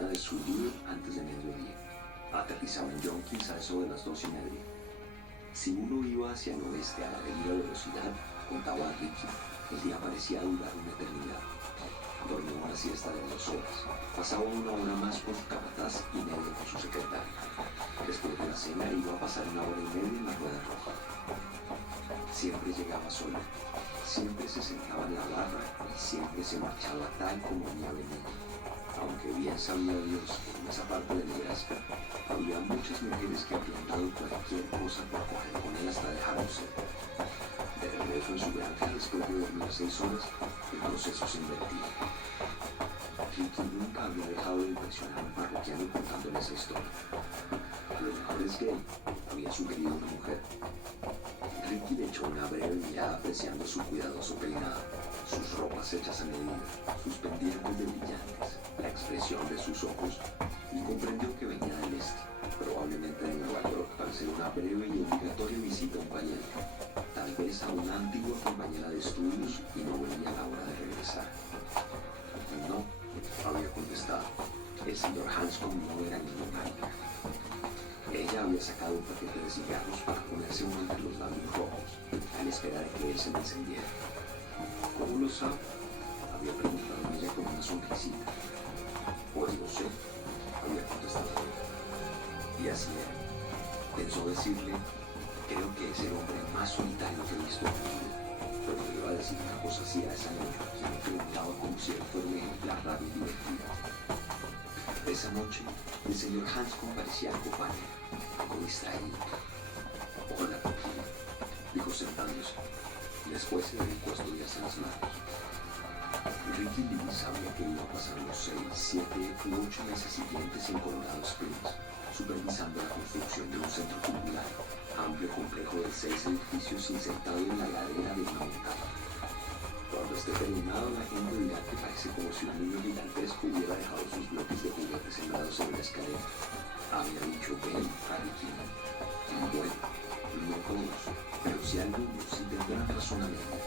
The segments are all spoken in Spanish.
cabina de su líder antes de mediodía. Aterrizaba en Yonkins a eso de las 2:30. Si uno iba hacia el oeste a la debida velocidad, contaba a Ricky, el día parecía durar una eternidad. Dormía una siesta de 2 horas. Pasaba 1 hora más con su capataz y media con su secretaria. Después de la cena iba a pasar 1 hora y media en la rueda roja. Siempre llegaba solo. Siempre se sentaba en la barra y siempre se marchaba tal como había venido. Aunque bien sabía Dios que en esa parte de Nebraska había muchas mujeres que habrían dado cualquier cosa por coger con él hasta dejarlo ser. De regreso en su granja, después de dormir 6 horas, el proceso se invertía. Ricky nunca había dejado de impresionar al parroquiano contándole esa historia. A lo mejor es gay, había sugerido una mujer. Ricky le echó una breve mirada apreciando su cuidadoso peinado, sus ropas hechas a medida, sus pendientes de brillantes, la expresión de sus ojos, y comprendió que venía del este, probablemente de Nueva York, para hacer una breve y obligatoria visita a un pariente, tal vez a una antigua compañera de estudios, y no venía a la hora de regresar. No, había contestado. El señor Hanscom no era ningún marica. Ella había sacado un paquete de cigarros para ponerse uno entre los labios rojos, al esperar a que él se le encendiera. ¿Cómo lo sabe?, había preguntado ella con una sonrisita. Pues lo sé, había contestado él. Y así era. Pensó decirle, creo que es el hombre más solitario que he visto en mi vida. Pero le iba a decir una cosa así a esa niña, sino que lo miraba como si él fuera un ejemplar rabia y divertida. Esa noche, el señor Hanscom parecía algo pálido, algo distraído. Hola, Ricky, dijo sentándose. Después se dedicó a estudiarse las manos. Ricky Lee sabía que iba a pasar los 6, 7 u 8 meses siguientes en Colorado Springs, supervisando la construcción de un centro cultural, amplio complejo de 6 edificios insertado en la ladera de una montaña. Cuando esté terminado, la gente dirá que parece como si un niño gigantesco hubiera dejado sus bloques de juguetes sembrados sobre la escalera. Había dicho Ben a Ricky. Y bueno, no todos, pero si algunos sí tendrán razonamientos.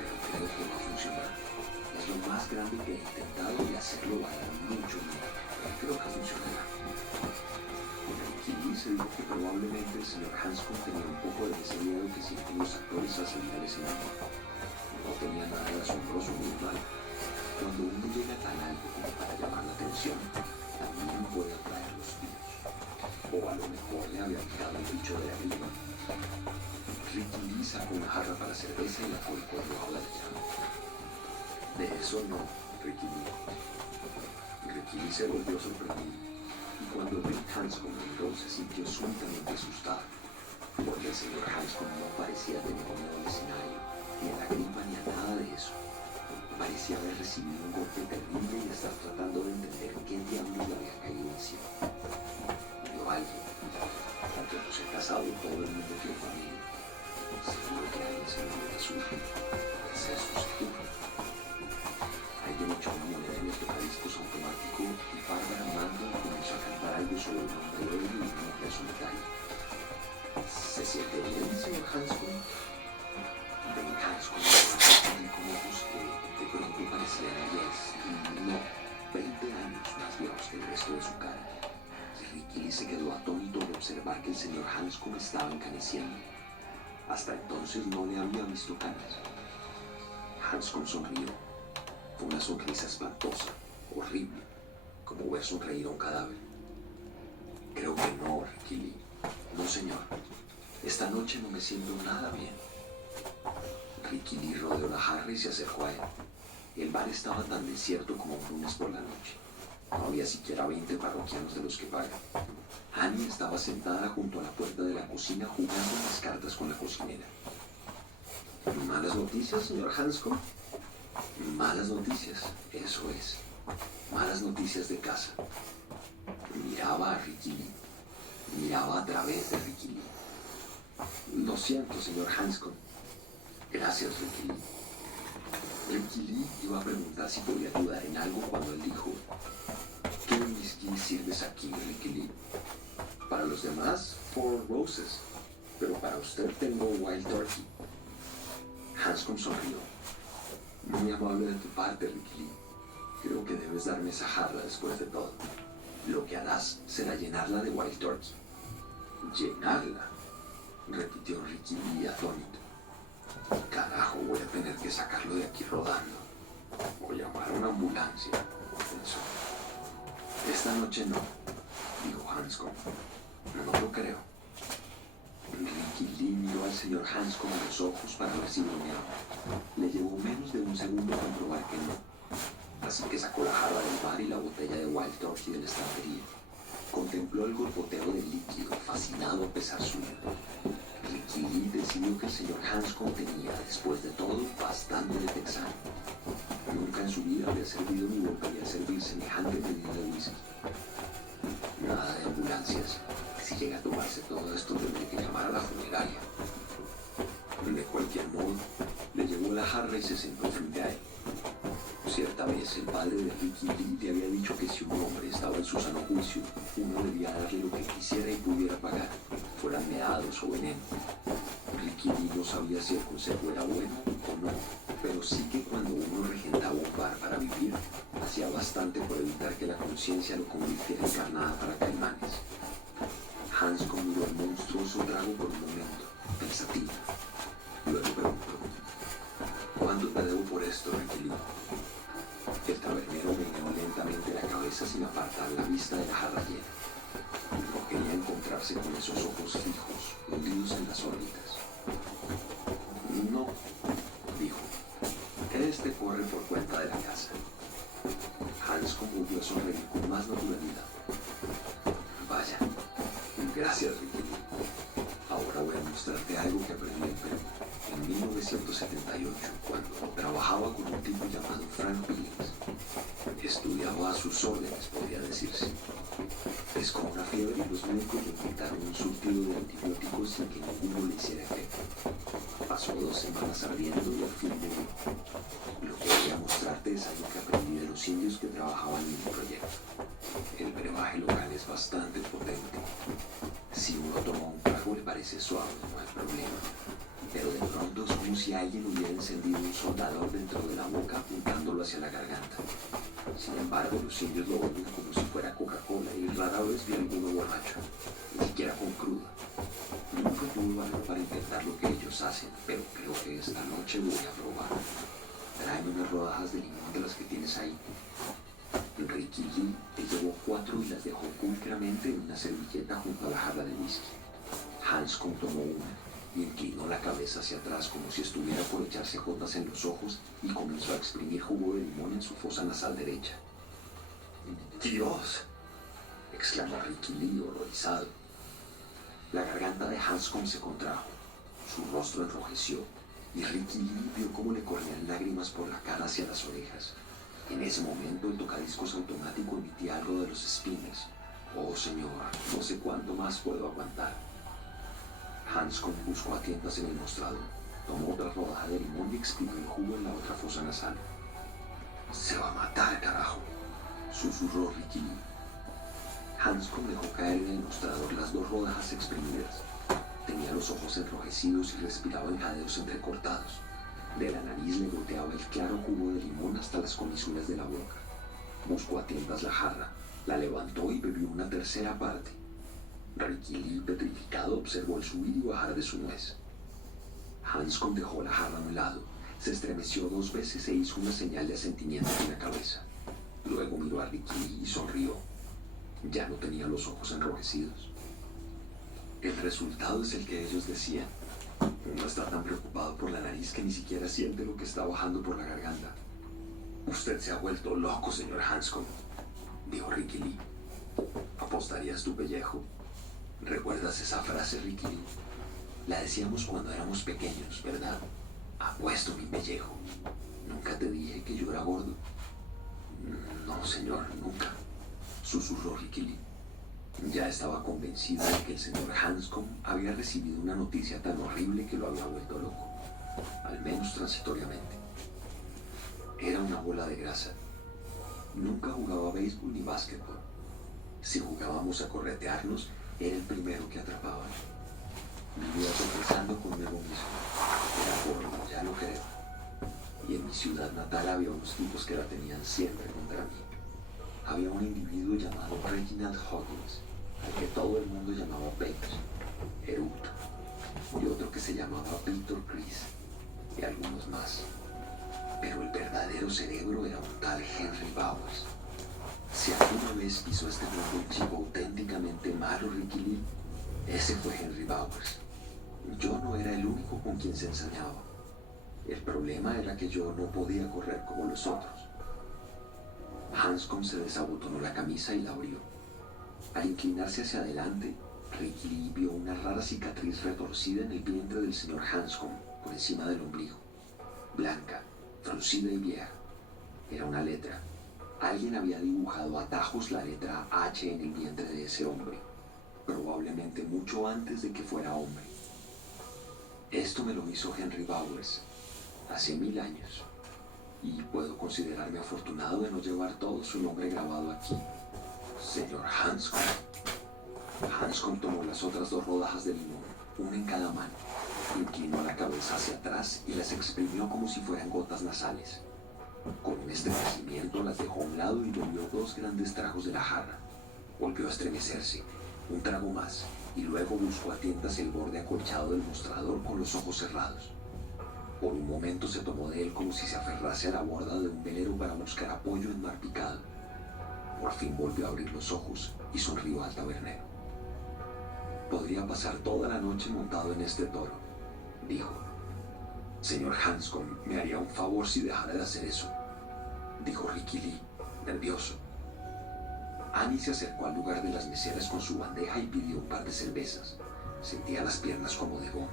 Pero creo que va a funcionar. Es lo más grande que he intentado y hacerlo va a dar mucho miedo. Pero creo que funcionará. Ricky Lee se dijo que probablemente el señor Hanscom tenía un poco de ese miedo que sienten los actores a salir al escenario. No tenía nada de asombroso ni mal. Cuando uno llega tan alto como para llamar la atención, también puede atraer los tiros. O a lo mejor le había picado el bicho de arriba. Ricky Lee sacó una jarra para cerveza y la colocó debajo de la llama. De eso no, Ricky Lee. Ricky Lee se volvió sorprendido, y cuando Ben Hanscom entró se sintió súbitamente asustado, porque el señor Hanscom no parecía tener miedo al escenario, ni a la gripa ni a nada de eso. Parecía haber recibido un golpe terrible y estar tratando de entender qué diablos le había caído encima. Vio a alguien, aunque no se ha casado, todo el mundo tiene familia. Seguro que alguien se lo hubiera suyo. Es eso, seguro. Alguien echó una moneda en el tocadiscos automático y Bárbara Mando comenzó a cantar algo sobre un hombre ebrio y una mujer solitaria. ¿Se siente bien, señor Hanscom? Ben Hanscom con ojos que de pronto parecían 10, no, 20 años más viejos que el resto de su cara. Ricky Lee se quedó atónito al observar que el señor Hanscom estaba encaneciendo. Hasta entonces no le había visto canas. Hanscom sonrió. Fue una sonrisa espantosa, horrible, como ver sonreír a un cadáver. Creo que no, Ricky Lee. No, señor. Esta noche no me siento nada bien. Ricky Lee rodeó la jarra y se acercó a él. El bar estaba tan desierto como un lunes por la noche. No había siquiera 20 parroquianos de los que pagan. Annie estaba sentada junto a la puerta de la cocina jugando las cartas con la cocinera. ¿Malas noticias, señor Hanscom? Malas noticias, eso es. Malas noticias de casa. Miraba a Ricky Lee. Miraba a través de Ricky Lee. Lo siento, señor Hanscom. Gracias, Ricky Lee. Ricky Lee iba a preguntar si podía ayudar en algo cuando él dijo: ¿qué whisky sirves aquí, Ricky Lee? Para los demás, Four Roses, pero para usted tengo Wild Turkey. Hanscom sonrió. Muy amable de tu parte, Ricky Lee. Creo que debes darme esa jarra después de todo. Lo que harás será llenarla de Wild Turkey. ¿Llenarla?, repitió Ricky Lee atónito. Carajo, voy a tener que sacarlo de aquí rodando. O llamar a una ambulancia, pensó. Esta noche no, dijo Hanscom. No lo creo. Ricky Lee miró al señor Hanscom a los ojos para ver si bromeaba. Le llevó menos de un segundo comprobar que no. Así que sacó la jarra del bar y la botella de Wild Turkey de la estantería. Contempló el gorboteo del líquido, fascinado a pesar suyo. Ricky Lee decidió que el señor Hanscom tenía, después de todo, bastante de texano. Nunca en su vida había servido ni volvería a servir semejante medida de whisky. Nada de ambulancias. Si llega a tomarse todo esto, tendré que llamar a la funeraria. De cualquier modo, le llevó la jarra y se sentó frente a él. Cierta vez el padre de Ricky Lee le había dicho que si un hombre estaba en su sano juicio, uno debía darle lo que quisiera y pudiera pagar, fueran meados o veneno. Ricky Lee no sabía si el consejo era bueno o no, pero sí que cuando uno regentaba un bar para vivir, hacía bastante por evitar que la conciencia lo convirtiera en carnada para caimanes. Hanscom miró al monstruoso trago por un momento, pensativo. Luego preguntó: ¿cuánto te debo por esto, Ricky Lee? El tabernero meneó lentamente la cabeza sin apartar la vista de la jarra llena. No quería encontrarse con esos ojos fijos, hundidos en las órbitas. No, dijo. Este corre por cuenta de la casa. Hanscom volvió a sonreír con más naturalidad. Vaya, gracias, Ricky Lee. Ahora voy a mostrarte algo que aprendí en Perú. En 1978, cuando trabajaba con un tipo llamado Frank Billings. Estudiaba a sus órdenes, podría decirse. Es como una fiebre y los médicos le inyectaron un surtido de antibióticos sin que ninguno le hiciera efecto. Pasó 2 semanas ardiendo y al fin murió. Lo que voy a mostrarte es algo que aprendí de los indios que trabajaban en mi proyecto. El brebaje local es bastante potente. Si uno toma un trago le parece suave, no hay problema. Pero de pronto es como si alguien hubiera encendido un soldador dentro de la boca apuntándolo hacia la garganta. Sin embargo, los indios lo beben como si fuera Coca-Cola y rara vez vi alguno borracho, ni siquiera con cruda. Nunca tuve valor para intentar lo que ellos hacen, pero creo que esta noche voy a probar. Tráeme unas rodajas de limón de las que tienes ahí. Ricky Lee le llevó 4 y las dejó pulcramente en una servilleta junto a la jarra de whisky. Hanscom tomó una y inclinó la cabeza hacia atrás como si estuviera por echarse gotas en los ojos y comenzó a exprimir jugo de limón en su fosa nasal derecha. ¡Dios!, exclamó Ricky Lee horrorizado. La garganta de Hanscom se contrajo, su rostro enrojeció y Ricky Lee vio cómo le corrían lágrimas por la cara hacia las orejas. En ese momento el tocadiscos automático emitía algo de los spinners. Oh señor, no sé cuánto más puedo aguantar. Hanscom buscó a tientas en el mostrador, tomó otra rodaja de limón y exprimió el jugo en la otra fosa nasal. Se va a matar, carajo, susurró Ricky Lee. Hanscom dejó caer en el mostrador las 2 rodajas exprimidas. Tenía los ojos enrojecidos y respiraba en jadeos entrecortados. De la nariz le goteaba el claro jugo de limón hasta las comisuras de la boca. Buscó a tientas la jarra, la levantó y bebió una tercera parte. Ricky Lee, petrificado, observó el subir y bajar de su nuez. Hanscom dejó la jarra a un lado, se estremeció 2 veces e hizo una señal de asentimiento con la cabeza. Luego miró a Ricky Lee y sonrió. Ya no tenía los ojos enrojecidos. El resultado es el que ellos decían. Uno está tan preocupado por la nariz que ni siquiera siente lo que está bajando por la garganta. Usted se ha vuelto loco, señor Hanscom, dijo Ricky Lee. ¿Apostarías tu pellejo? ¿Recuerdas esa frase, Ricky Lee? La decíamos cuando éramos pequeños, ¿verdad? Apuesto mi pellejo. ¿Nunca te dije que yo era gordo? No, señor, nunca, susurró Ricky Lee. Ya estaba convencido de que el señor Hanscom había recibido una noticia tan horrible que lo había vuelto loco, al menos transitoriamente. Era una bola de grasa. Nunca jugaba béisbol ni básquetbol. Si jugábamos a corretearnos, era el primero que atrapaban. Vivía tropezando conmigo mismo. Era gordo, ya lo creo. y en mi ciudad natal había unos tipos que la tenían siempre contra mí. Había un individuo llamado Reginald Hawkins, al que todo el mundo llamaba Page, Eructo, y otro que se llamaba Victor Chris, y algunos más. Pero el verdadero cerebro era un tal Henry Bowers. Si alguna vez pisó este mundo un chico auténticamente malo, Ricky Lee, ese fue Henry Bowers. Yo no era el único con quien se ensañaba. El problema era que yo no podía correr como los otros. Hanscom se desabotonó la camisa y la abrió. Al inclinarse hacia adelante, Ricky Lee vio una rara cicatriz retorcida en el vientre del señor Hanscom, por encima del ombligo. Blanca, fruncida y vieja. Era una letra. Alguien había dibujado a tajos la letra H en el vientre de ese hombre, probablemente mucho antes de que fuera hombre. Esto me lo hizo Henry Bowers, hace 1000 años, y puedo considerarme afortunado de no llevar todo su nombre grabado aquí. Señor Hanscom. Hanscom tomó las otras 2 rodajas de limón, una en cada mano, inclinó la cabeza hacia atrás y las exprimió como si fueran gotas nasales. Con un estremecimiento las dejó a un lado y bebió 2 grandes tragos de la jarra. Volvió a estremecerse, un trago más, y luego buscó a tientas el borde acolchado del mostrador con los ojos cerrados. Por un momento se tomó de él como si se aferrase a la borda de un velero para buscar apoyo en mar picado. Por fin volvió a abrir los ojos y sonrió al tabernero. Podría pasar toda la noche montado en este toro, dijo. Señor Hanscom, me haría un favor si dejara de hacer eso, dijo Ricky Lee, nervioso. Annie se acercó al lugar de las meseras con su bandeja y pidió un par de cervezas. Sentía las piernas como de goma.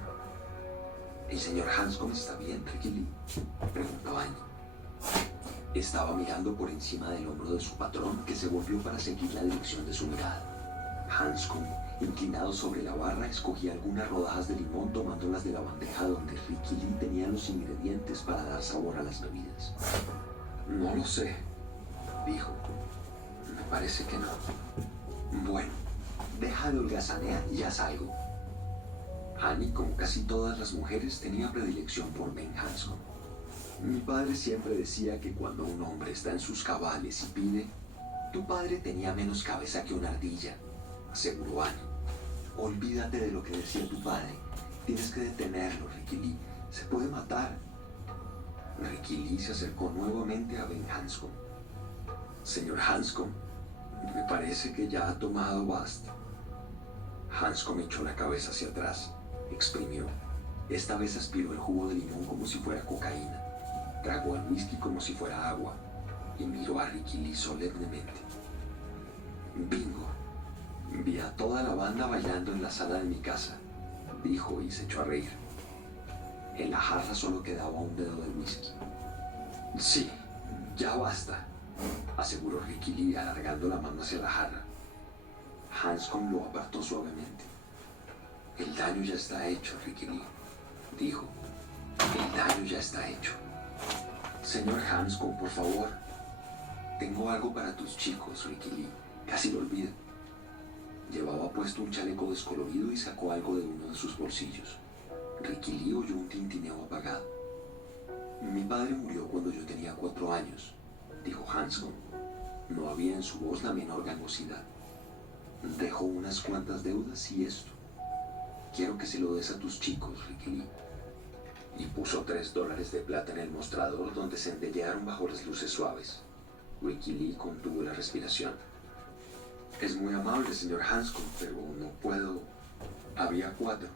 ¿El señor Hanscom está bien, Ricky Lee?, preguntó Annie. Estaba mirando por encima del hombro de su patrón, que se volvió para seguir la dirección de su mirada. Hanscom, inclinado sobre la barra, escogía algunas rodajas de limón tomándolas de la bandeja donde Ricky Lee tenía los ingredientes para dar sabor a las bebidas. No lo sé, dijo. Me parece que no. Bueno, deja de holgazanear y ya salgo. Annie, como casi todas las mujeres, tenía predilección por Ben Hanscom. Mi padre siempre decía que cuando un hombre está en sus cabales y pide, tu padre tenía menos cabeza que una ardilla, aseguró Annie. Olvídate de lo que decía tu padre. Tienes que detenerlo, Ricky Lee. Se puede matar. Ricky Lee se acercó nuevamente a Ben Hanscom. Señor Hanscom, me parece que ya ha tomado basta. Hanscom echó la cabeza hacia atrás, exprimió. Esta vez aspiró el jugo de limón como si fuera cocaína. Tragó el whisky como si fuera agua y miró a Ricky Lee solemnemente. Bingo. Vi a toda la banda bailando en la sala de mi casa, dijo y se echó a reír. En la jarra solo quedaba un dedo de whisky. Sí, ya basta, aseguró Ricky Lee alargando la mano hacia la jarra. Hanscom lo apartó suavemente. El daño ya está hecho, Ricky Lee, dijo. El daño ya está hecho. Señor Hanscom, por favor. Tengo algo para tus chicos, Ricky Lee. Casi lo olvido. Llevaba puesto un chaleco descolorido y sacó algo de uno de sus bolsillos. Ricky Lee oyó un tintineo apagado. Mi padre murió cuando yo tenía 4 años, dijo Hanscom. No había en su voz la menor gangosidad. Dejó unas cuantas deudas y esto. Quiero que se lo des a tus chicos, Ricky Lee. Y puso $3 de plata en el mostrador donde centellearon bajo las luces suaves. Ricky Lee contuvo la respiración. Es muy amable, señor Hanscom, pero no puedo. Había 4,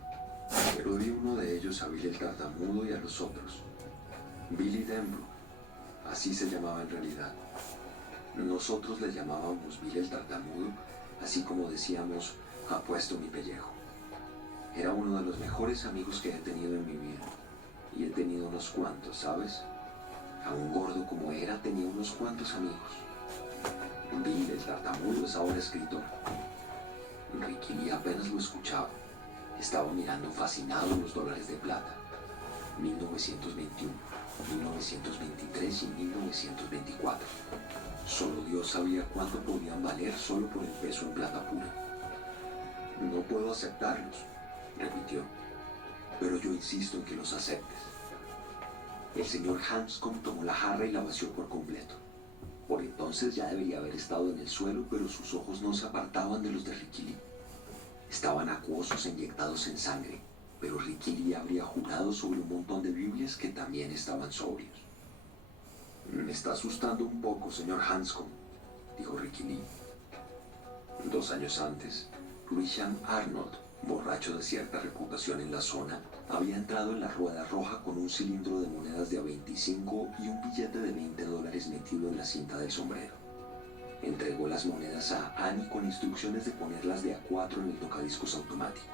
pero di uno de ellos a Billy el tartamudo y a los otros. Billy Denbrook, así se llamaba en realidad. Nosotros le llamábamos Billy el tartamudo, así como decíamos, apuesto mi pellejo. Era uno de los mejores amigos que he tenido en mi vida. Y he tenido unos cuantos, ¿sabes? Aún gordo como era, tenía unos cuantos amigos. Billy el tartamudo es ahora escritor. Ricky Lee apenas lo escuchaba. Estaba mirando fascinado los $, de plata. 1921, 1923 y 1924. Solo Dios sabía cuánto podían valer solo por el peso en plata pura. No puedo aceptarlos, repitió, pero yo insisto en que los aceptes. El señor Hanscom tomó la jarra y la vació por completo. Por entonces ya debería haber estado en el suelo, pero sus ojos no se apartaban de los de Ricky Lee. Estaban acuosos e inyectados en sangre, pero Ricky Lee habría jurado sobre un montón de Biblias que también estaban sobrios. Me está asustando un poco, señor Hanscom, dijo Ricky Lee. 2 años antes, Grisham Arnold, borracho de cierta reputación en la zona, había entrado en la rueda roja con un cilindro de monedas de a 25 y un billete de $20 metido en la cinta del sombrero. Entregó las monedas a Annie con instrucciones de ponerlas de a 4 en el tocadiscos automático.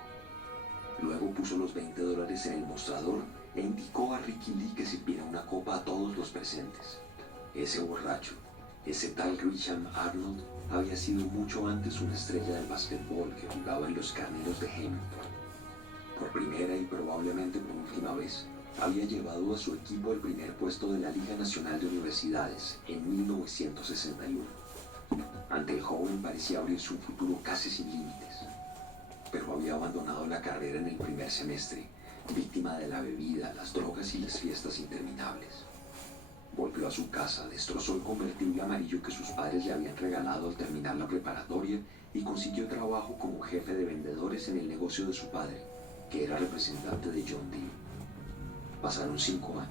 Luego puso los $20 en el mostrador e indicó a Ricky Lee que sirviera una copa a todos los presentes. Ese borracho, ese tal Grisham Arnold, había sido mucho antes una estrella del básquetbol que jugaba en los Carneros de Hamilton. Por primera y probablemente por última vez, había llevado a su equipo al primer puesto de la Liga Nacional de Universidades en 1961. Ante el joven parecía abrirse un futuro casi sin límites, pero había abandonado la carrera en el primer semestre, víctima de la bebida, las drogas y las fiestas interminables. Volvió a su casa, destrozó el convertible amarillo que sus padres le habían regalado al terminar la preparatoria y consiguió trabajo como jefe de vendedores en el negocio de su padre, que era representante de John Deere. Pasaron 5 años.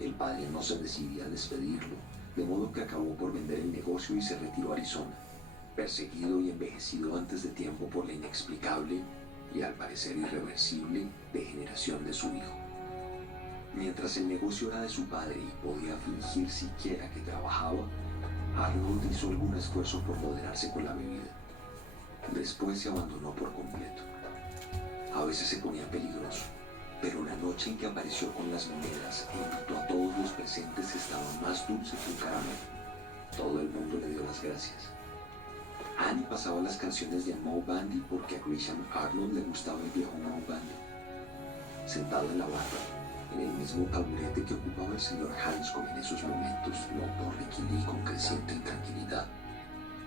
El padre no se decidía a despedirlo, de modo que acabó por vender el negocio y se retiró a Arizona, perseguido y envejecido antes de tiempo por la inexplicable y al parecer irreversible degeneración de su hijo. Mientras el negocio era de su padre y podía fingir siquiera que trabajaba, Arnold hizo algún esfuerzo por moderarse con la bebida. Después se abandonó por completo. A veces se ponía peligroso, pero la noche en que apareció con las monedas e invitó a todos los presentes estaba más dulce que un caramelo. Todo el mundo le dio las gracias. Annie pasaba las canciones de Moe Bandy porque a Grisham Arnold le gustaba el viejo Moe Bandy. Sentado en la barra, en el mismo taburete que ocupaba el señor Hanscom en esos momentos, notó Ricky Lee con creciente intranquilidad.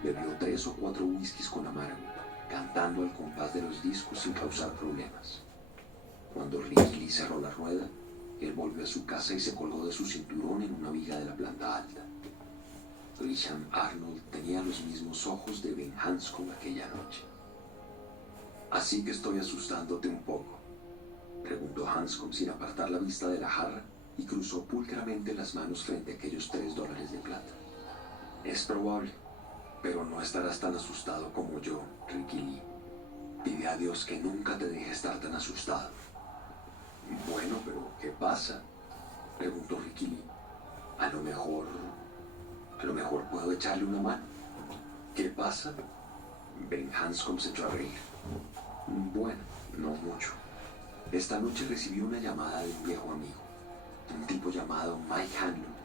Bebió 3 o 4 whiskies con amargo, cantando al compás de los discos sin causar problemas. Cuando Ricky Lee cerró la rueda, él volvió a su casa y se colgó de su cinturón en una viga de la planta alta. Grisham Arnold tenía los mismos ojos de Ben Hanscom aquella noche. «¿Así que estoy asustándote un poco?», preguntó Hanscom sin apartar la vista de la jarra y cruzó pulcramente las manos frente a aquellos $3 de plata. «Es probable, pero no estarás tan asustado como yo, Ricky Lee. Pide a Dios que nunca te deje estar tan asustado». «Bueno, pero ¿qué pasa?», preguntó Ricky Lee. A lo mejor puedo echarle una mano». «¿Qué pasa?». Ben Hanscom se echó a reír. «Bueno, no mucho. Esta noche recibí una llamada de un viejo amigo, un tipo llamado Mike Hanlon.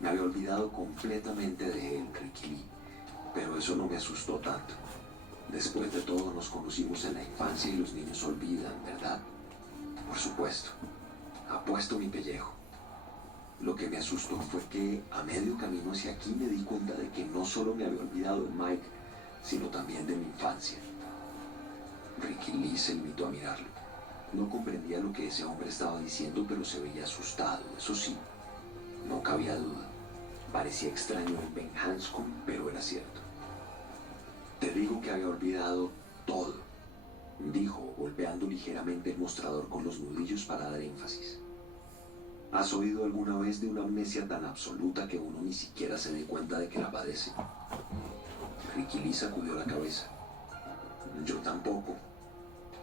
Me había olvidado completamente de él, Ricky Lee, pero eso no me asustó tanto. Después de todo nos conocimos en la infancia y los niños olvidan, ¿verdad? Por supuesto. Apuesto mi pellejo. Lo que me asustó fue que a medio camino hacia aquí me di cuenta de que no solo me había olvidado de Mike, sino también de mi infancia». Ricky Lee se limitó a mirarlo. No comprendía lo que ese hombre estaba diciendo, pero se veía asustado, eso sí. No cabía duda. Parecía extraño en Ben Hanscom, pero era cierto. «Te digo que había olvidado todo», dijo, golpeando ligeramente el mostrador con los nudillos para dar énfasis. ¿Has oído alguna vez de una amnesia tan absoluta que uno ni siquiera se dé cuenta de que la padece? Ricky Lee sacudió la cabeza. «Yo tampoco.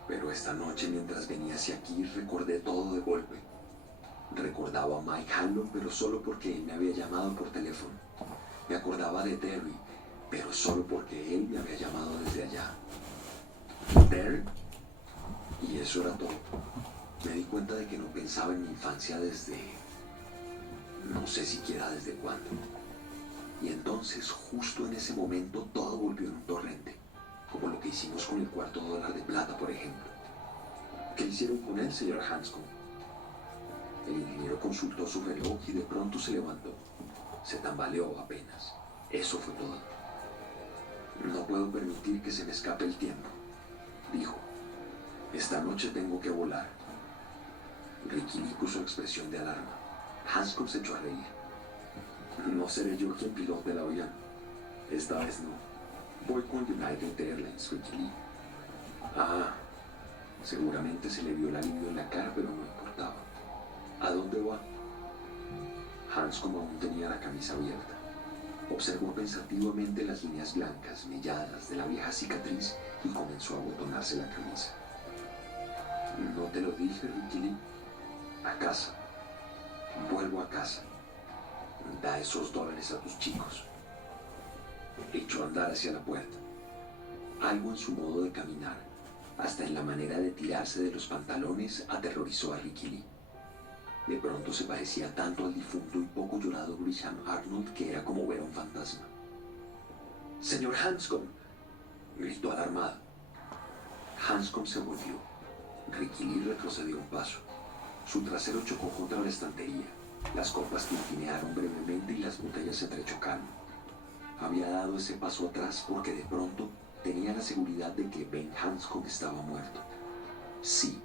Pero esta noche mientras venía hacia aquí recordé todo de golpe. Recordaba a Mike Hanlon, pero solo porque él me había llamado por teléfono. Me acordaba de Terry, pero solo porque él me había llamado desde allá». «¿Terry?». Y eso era todo. Me di cuenta de que no pensaba en mi infancia desde... no sé siquiera desde cuándo. Y entonces, justo en ese momento, todo volvió en un torrente. Como lo que hicimos con el $4 de plata, por ejemplo. ¿Qué hicieron con él, señor Hanscom?». El ingeniero consultó su reloj y de pronto se levantó. Se tambaleó apenas. Eso fue todo. «No puedo permitir que se me escape el tiempo», dijo. «Esta noche tengo que volar». Ricky Lee puso expresión de alarma. Hanscom se echó a reír. No seré yo quien pilote el avión. Esta vez no. Voy con United Airlines, Ricky Lee. Ah, seguramente se le vio el alivio en la cara, pero no importaba. ¿A dónde va? Hanscom aún tenía la camisa abierta. Observó pensativamente las líneas blancas, melladas de la vieja cicatriz y comenzó a abotonarse la camisa. ¿No te lo dije, Ricky Lee? A casa. Vuelvo a casa. Da esos dólares a tus chicos. Echó a andar hacia la puerta. Algo en su modo de caminar, hasta en la manera de tirarse de los pantalones, aterrorizó a Ricky Lee. De pronto se parecía tanto al difunto y poco llorado Grisham Arnold que era como ver a un fantasma. «¡Señor Hanscom!», gritó alarmado. Hanscom se volvió. Ricky Lee retrocedió un paso. Su trasero chocó contra la estantería. Las copas tintinearon brevemente y las botellas se entrechocaron. Había dado ese paso atrás porque de pronto tenía la seguridad de que Ben Hanscom estaba muerto. Sí,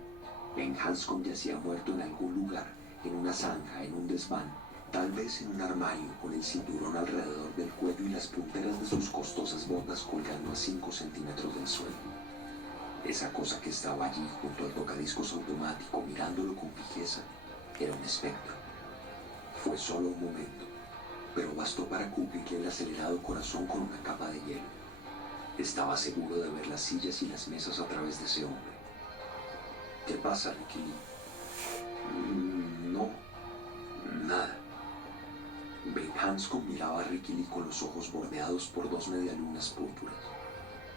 Ben Hanscom yacía muerto en algún lugar, en una zanja, en un desván, tal vez en un armario con el cinturón alrededor del cuello y las punteras de sus costosas botas colgando a 5 centímetros del suelo. Esa cosa que estaba allí junto al tocadiscos automático mirándolo con fijeza era un espectro. Fue solo un momento, pero bastó para cubrirle el acelerado corazón con una capa de hielo. Estaba seguro de ver las sillas y las mesas a través de ese hombre. ¿Qué pasa, Ricky Lee? No, nada. Ben Hanscom miraba a Ricky Lee con los ojos bordeados por 2 medialunas púrpuras.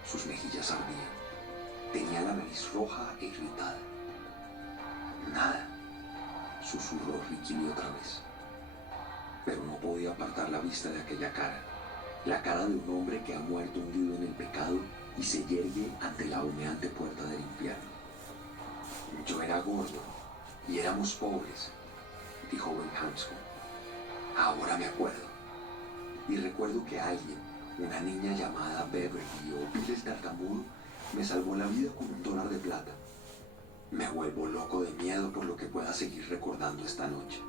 Sus mejillas ardían. Tenía la nariz roja e irritada. Nada, susurró Ricky Lee otra vez. Pero no podía apartar la vista de aquella cara. La cara de un hombre que ha muerto hundido en el pecado y se yergue ante la humeante puerta del infierno. Yo era gordo y éramos pobres, dijo Ben Hanscom. Ahora me acuerdo. Y recuerdo que alguien, una niña llamada Beverly o Bill el tartamudo, me salvó la vida con $1 de plata. Me vuelvo loco de miedo por lo que pueda seguir recordando esta noche.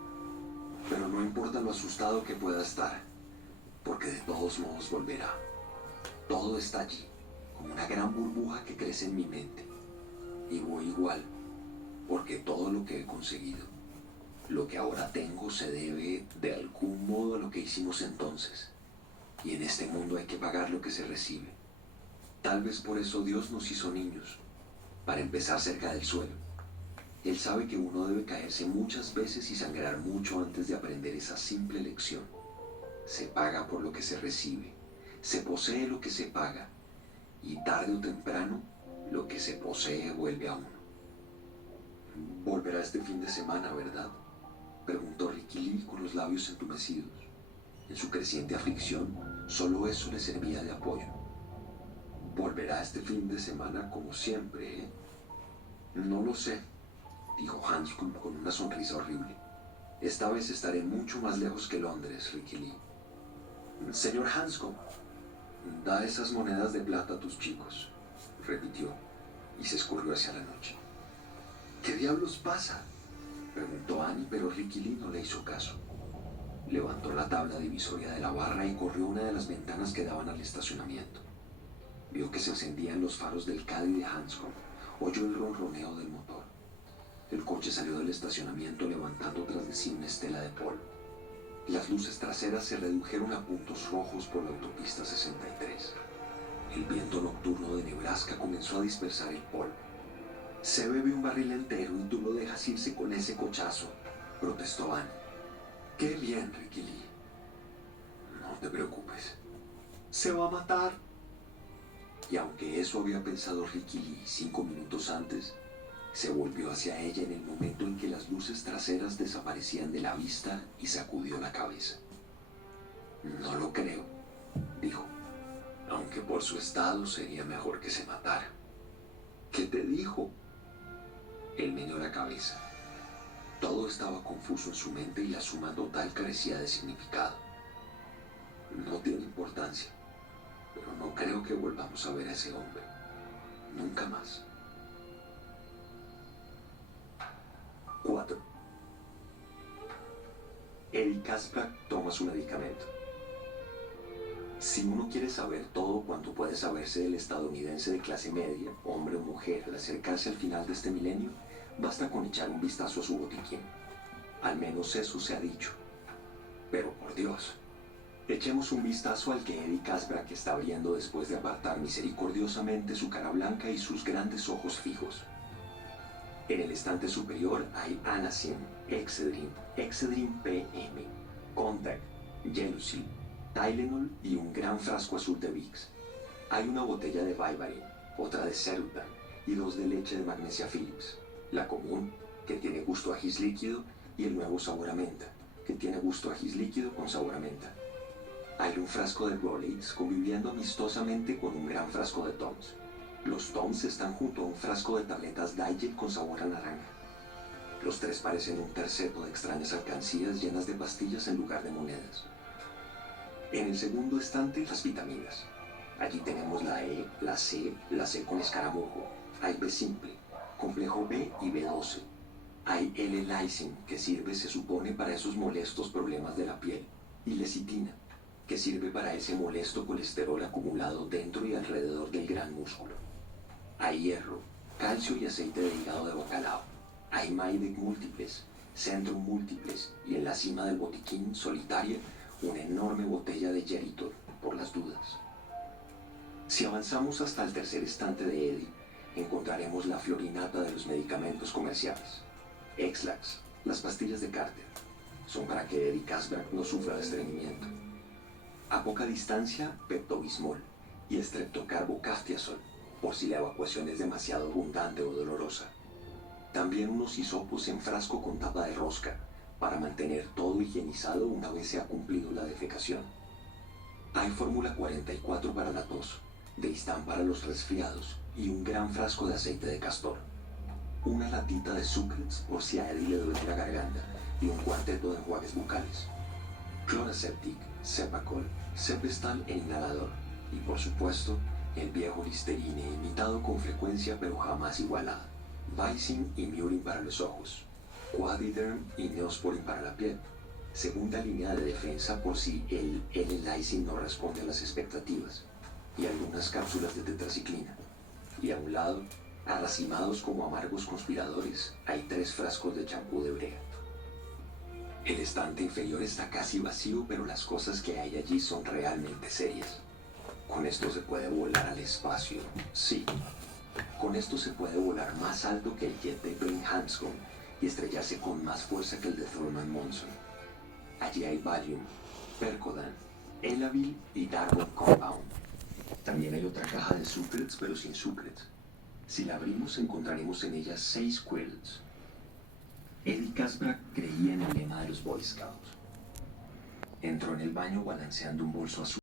Pero no importa lo asustado que pueda estar, porque de todos modos volverá. Todo está allí, como una gran burbuja que crece en mi mente. Y voy igual, porque todo lo que he conseguido, lo que ahora tengo, se debe de algún modo a lo que hicimos entonces. Y en este mundo hay que pagar lo que se recibe. Tal vez por eso Dios nos hizo niños, para empezar cerca del suelo. Él sabe que uno debe caerse muchas veces y sangrar mucho antes de aprender esa simple lección. Se paga por lo que se recibe, se posee lo que se paga, y tarde o temprano lo que se posee vuelve a uno. Volverá este fin de semana, ¿verdad?, preguntó Ricky Lee con los labios entumecidos. En su creciente aflicción, solo eso le servía de apoyo. Volverá este fin de semana como siempre, ¿eh? No lo sé, dijo Hanscom con una sonrisa horrible. Esta vez estaré mucho más lejos que Londres, Ricky Lee. Señor Hanscom, da esas monedas de plata a tus chicos, repitió, y se escurrió hacia la noche. ¿Qué diablos pasa?, preguntó Annie, pero Ricky Lee no le hizo caso. Levantó la tabla divisoria de la barra y corrió una de las ventanas que daban al estacionamiento. Vio que se encendían los faros del Caddy de Hanscom. Oyó el ronroneo del motor. El coche salió del estacionamiento levantando tras de sí una estela de polvo. Las luces traseras se redujeron a puntos rojos por la autopista 63. El viento nocturno de Nebraska comenzó a dispersar el polvo. Se bebe un barril entero y tú lo dejas irse con ese cochazo, protestó Annie. Qué bien, Ricky Lee. No te preocupes. Se va a matar. Y aunque eso había pensado Ricky Lee 5 minutos antes, se volvió hacia ella en el momento en que las luces traseras desaparecían de la vista y sacudió la cabeza. No lo creo, dijo, aunque por su estado sería mejor que se matara. ¿Qué te dijo? Él meneó la cabeza. Todo estaba confuso en su mente y la suma total carecía de significado. No tiene importancia, pero no creo que volvamos a ver a ese hombre. Nunca más. 4. Eddie Kaspbrak toma su medicamento. Si uno quiere saber todo cuanto puede saberse del estadounidense de clase media, hombre o mujer, al acercarse al final de este milenio, basta con echar un vistazo a su botiquín. Al menos eso se ha dicho. Pero por Dios, echemos un vistazo al que Eddie Kaspbrak está abriendo después de apartar misericordiosamente su cara blanca y sus grandes ojos fijos. En el estante superior hay Anacin, Excedrin, Excedrin PM, Contact, Gelusil, Tylenol y un gran frasco azul de Vicks. Hay una botella de Vivarin, otra de Cerutan y dos de leche de magnesia Philips. La común, que tiene gusto a gis líquido, y el nuevo sabor a menta, que tiene gusto a gis líquido con sabor a menta. Hay un frasco de Rolaids conviviendo amistosamente con un gran frasco de Toms. Los Toms están junto a un frasco de tabletas Diet con sabor a naranja. Los tres parecen un terceto de extrañas alcancías llenas de pastillas en lugar de monedas. En el segundo estante, las vitaminas. Allí tenemos la E, la C con escaramujo. Hay B simple, complejo B y B12. Hay L-lysine, que sirve, se supone, para esos molestos problemas de la piel. Y lecitina, que sirve para ese molesto colesterol acumulado dentro y alrededor del gran músculo. Hay hierro, calcio y aceite de hígado de bacalao. Hay Maidec múltiples, Centrum múltiples y en la cima del botiquín, solitaria, una enorme botella de Geritol, por las dudas. Si avanzamos hasta el tercer estante de Eddie, encontraremos la florinata de los medicamentos comerciales. Exlax, las pastillas de Carter, son para que Eddie Kaspbrak no sufra de estreñimiento. A poca distancia, Pepto-Bismol y Streptocarbocaftazol, por si la evacuación es demasiado abundante o dolorosa. También unos hisopos en frasco con tapa de rosca, para mantener todo higienizado una vez se ha cumplido la defecación. Hay fórmula 44 para la tos, Deistán para los resfriados y un gran frasco de aceite de castor. Una latita de Sucrets por si a Eddie le duele la garganta y un cuarteto de enjuagues bucales. Chloraseptic, Cepacol, Cepestal e inhalador y por supuesto el viejo Listerine imitado con frecuencia pero jamás igualado. Vicin y Murin para los ojos. Quadiderm y Neosporin para la piel. Segunda línea de defensa por si el L-lysine no responde a las expectativas. Y algunas cápsulas de tetraciclina. Y a un lado, arracimados como amargos conspiradores, hay 3 frascos de champú de brea. El estante inferior está casi vacío, pero las cosas que hay allí son realmente serias. Con esto se puede volar al espacio, sí. Con esto se puede volar más alto que el jet de Bryn Hanscom y estrellarse con más fuerza que el de Thurman Monson. Allí hay Valium, Percodan, Elavil y Darwin Compound. También hay otra caja de Sucrets, pero sin Sucrets. Si la abrimos, encontraremos en ella 6 Quills. Eddie Kaspbrak creía en el lema de los Boy Scouts. Entró en el baño balanceando un bolso azul.